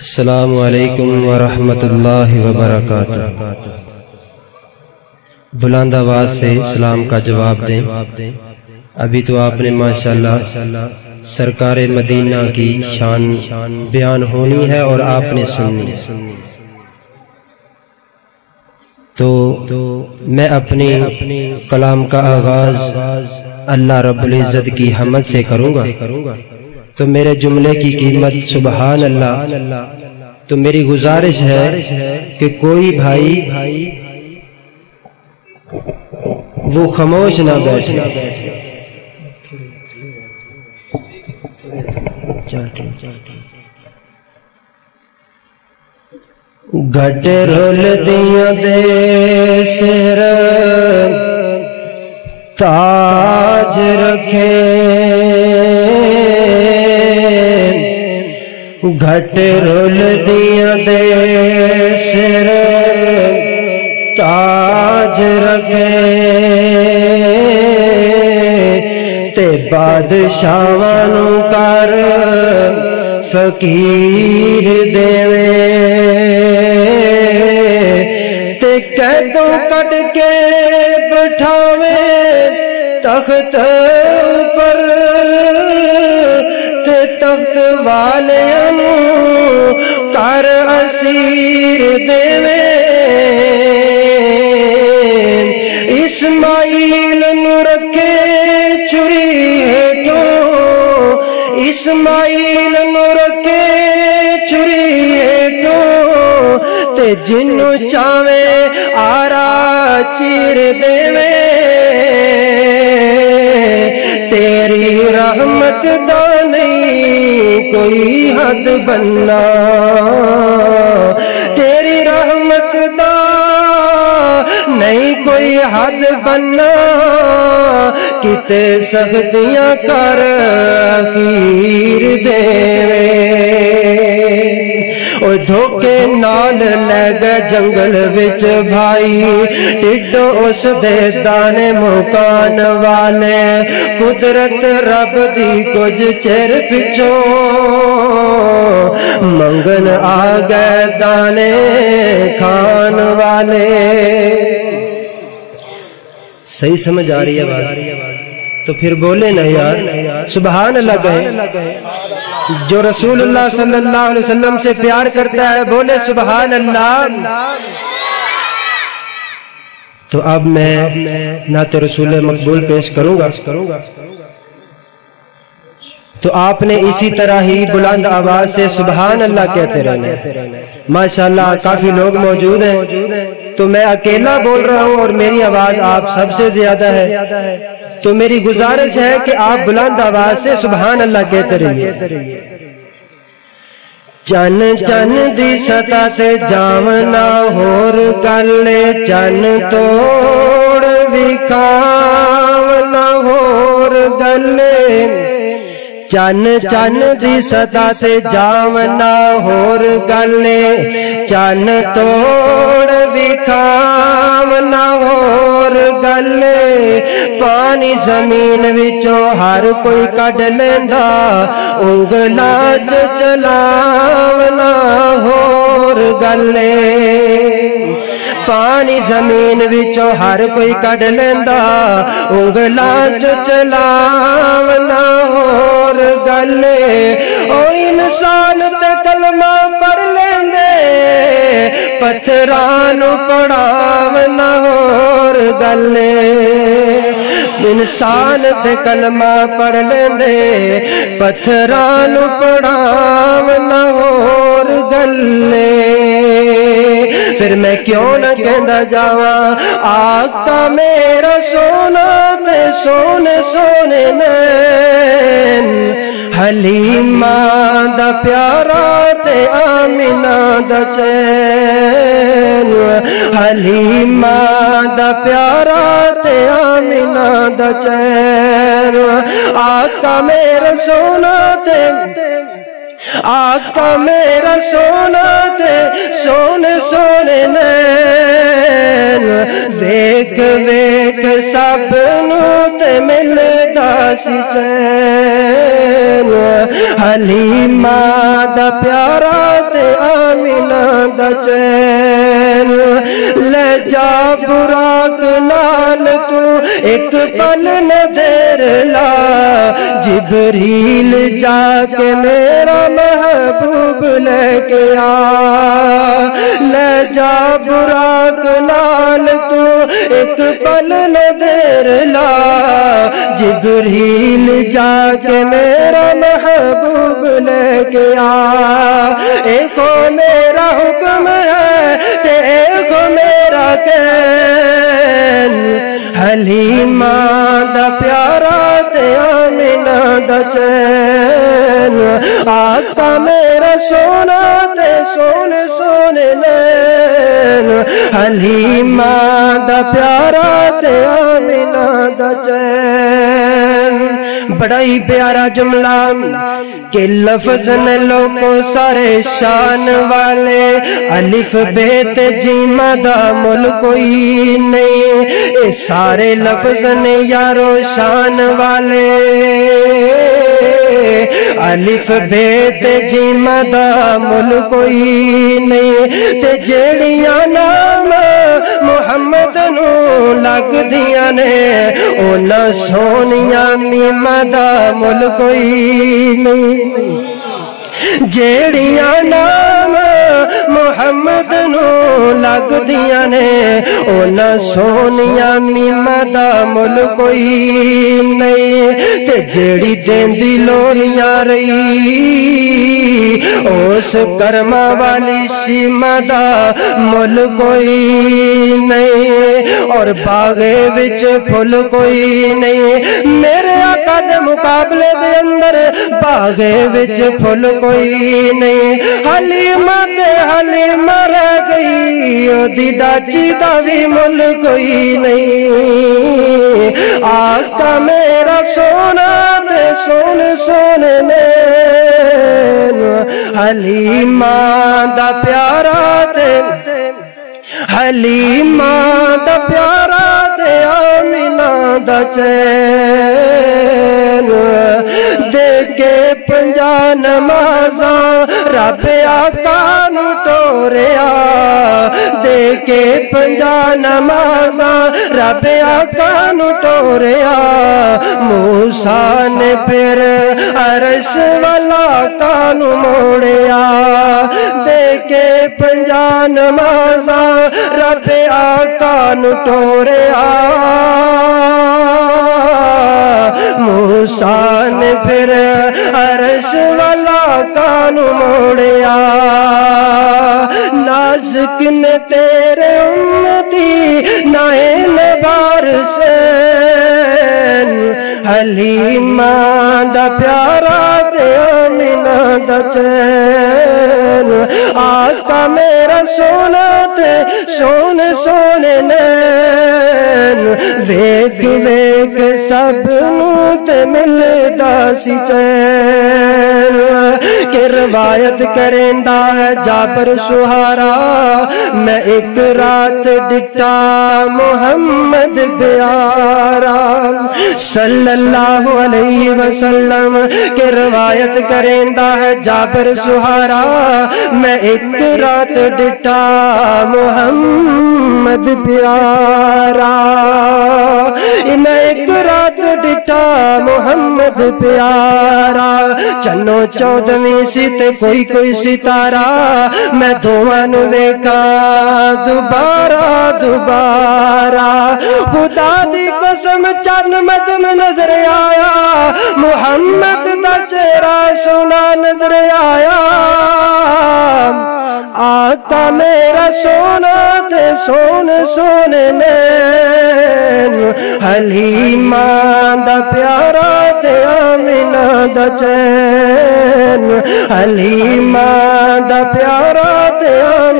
السلام علیکم ورحمۃ اللہ وبرکاتہ۔ بلند آواز سے اسلام کا جواب دیں۔ ابھی تو آپ نے ماشاءاللہ سرکار مدینہ کی شان بیان ہونی ہے اور آپ نے سننی، تو میں اپنی کلام کا آغاز اللہ رب العزت کی حمد سے کروں گا۔ تو میرے جملے کی قیمت سبحان اللہ۔ تو میری گزارش ہے کہ کوئی بھائی وہ خاموش نہ بیٹھے۔ گھٹ رول دیاں دے سر تاج رکھے، گھٹ رول دیاں دے سر تاج رکھے، تے بادشاہاں نوں کر فقیر دیوے، تے قیدوں کٹ کے بٹھاوے تخت پر، تے تخت والیاں نوں کر اسیر دیوے، اسماعیل نوں رکھے چری ہیٹوں، اسماعیل نوں رکھے چری ہیٹوں، تے جنوں چاوے آرا چیر دیوے، تیری رحمت دا نہیں کوئی حد بننا، تیری رحمت دا نہیں کوئی حد بننا، کتے سختیاں کر اخیر دیوے، او دھوکے نال لے گئے جنگل وچ بھائی، ٹڈو اس دے دانے مکان والے، قدرت رب دی کچھ چر پچھوں منگن آ گئے دانے کھان والے۔ صحیح سمجھ آ رہی ہے بات؟ تو پھر بولے نا یار سبحان اللہ کہیں۔ جو رسول اللہ صلی اللہ علیہ وسلم سے پیار کرتا ہے بولے سبحان اللہ۔ تو اب میں نعت رسول مقبول پیش کروں گا، تو آپ نے اسی طرح ہی بلند آواز سے سبحان اللہ کہتے رہنا۔ ماشاءاللہ کافی لوگ موجود ہیں، تو میں اکیلا بول رہا ہوں اور میری آواز آپ سب سے زیادہ ہے، تو میری گزارش ہے کہ آپ بلند آواز سے سبحان اللہ کہتے رہیے۔ چن چن دی سطح تے جامنا ہور گلے، چن توڑ وکھاونا ہور گلے، چن چن دی سطح تے جامنا ہور گلے، چن توڑ وکھاونا ہور گلے، پانی زمین وچوں ہر کوئی کڈ لیندا، انگلاں چ چلاونا ہور گلے، پانی زمین وچوں ہر کوئی کڈ لیندا، انگلاں چ چلاونا ہور گلے، او انسان تے کلمہ پڑھ لیندے، پتھراں نوں پڑھاونا ہور گلے، انسان تے کلمہ پڑھ لیندے، پتھراں نوں پڑھاونا ہور گلے۔ پھر میں کیوں نہ کہندا جاواں آقا میرا سونا تے سونے سونے نین، حلیمہ دا پیارا تے آمینہ دا چین، حلیمہ دا پیارا تے آمینہ دا چین، آقا میرا سونا تے آقا میرا سونا تے سونے سونے نین ویک ویک سب نو تے ملدا سی چین حلیمہ دا پیارا تے آمینہ دا چین لے جا براق نال تو ایک پل نہ دیر لا جبریل جا کے میرا محبوب لے کے آ لے جا براق نال تو ایک پل نہ دیر لا جبریل جا کے میرا محبوب لے کے آ ایک میرا حکم ہے تے ایک میرا کہن حلیمہ دا پیارا تے آمینہ دا چین آقا میرا سونا تے سونے سونے نین حلیمہ دا پیارا تے آمینہ دا چین بڑا ہی پیارا جملہ کہ لفظ نے لوگوں سارے شان والے الف بیت جیم دا مل کوئی نہیں اے سارے لفظ نے یارو شان والے الف بیت جیم دا مل کوئی نہیں تے جیڑیاں نام محمد نو لگ دیاں نے اونا سونیاں میم دا مل کوئی نہیں جیڑیاں نام محمد نو لگ دیاں نے اونا سونیاں میم دا مل کوئی نہیں تے جیڑی دین دی لوریاں رہی اس کرما والی سیما دا مل کوئی نہیں اور باغے وچ پھل کوئی نہیں میرے آقا دے مقابلے دے اندر باغے وچ پھل کوئی نہیں حلیمہ تے حلیمہ رہ گئی او دی ڈاچی دا بھی مل کوئی نہیں آقا میرا سونا تے سونے سونے نین حلیمہ دا پیارا تے حلیمہ دا پیارا تے آمینہ دا چین دے کے پنجا نمازاں رب آقا نو ٹوریا دے کے پنجا نمازاں رب آقا نو ٹوریا موسیٰ نے پھر عرش والا آقا نو موڑیا دے کے پنجا نمازاں رب آقا نو ٹوریا موسیٰ نے پھر عرش والا آقا نو موڑیا نازک نے تیرے امتی نائن بار سین حلیمہ دا پیارا تے آمینہ دا چین آقا میرا سونا تے سونے سونے نین ویک ویک سب نو تے ملدا سی چین کہ روایت کریندا ہے جابر سہارا میں ایک رات ڈٹا محمد پیارا صلی اللہ علیہ وسلم کہ روایت کریندا ہے جابر سہارا میں ایک رات ڈٹا محمد پیارا میں ایک رات ڈٹا محمد پیارا چنو چودویں سی تے کوئی کوئی ستارہ میں دوان ویکا دوبارہ دوبارہ خدا دی قسم چند مدم نظر آیا محمد دا چہرہ سونا نظر آیا آقا میرا سونا تے سونے سونے نین حلیمہ دا پیارا تے آمینہ دا چین حلیمہ دا پیارا تے آمینہ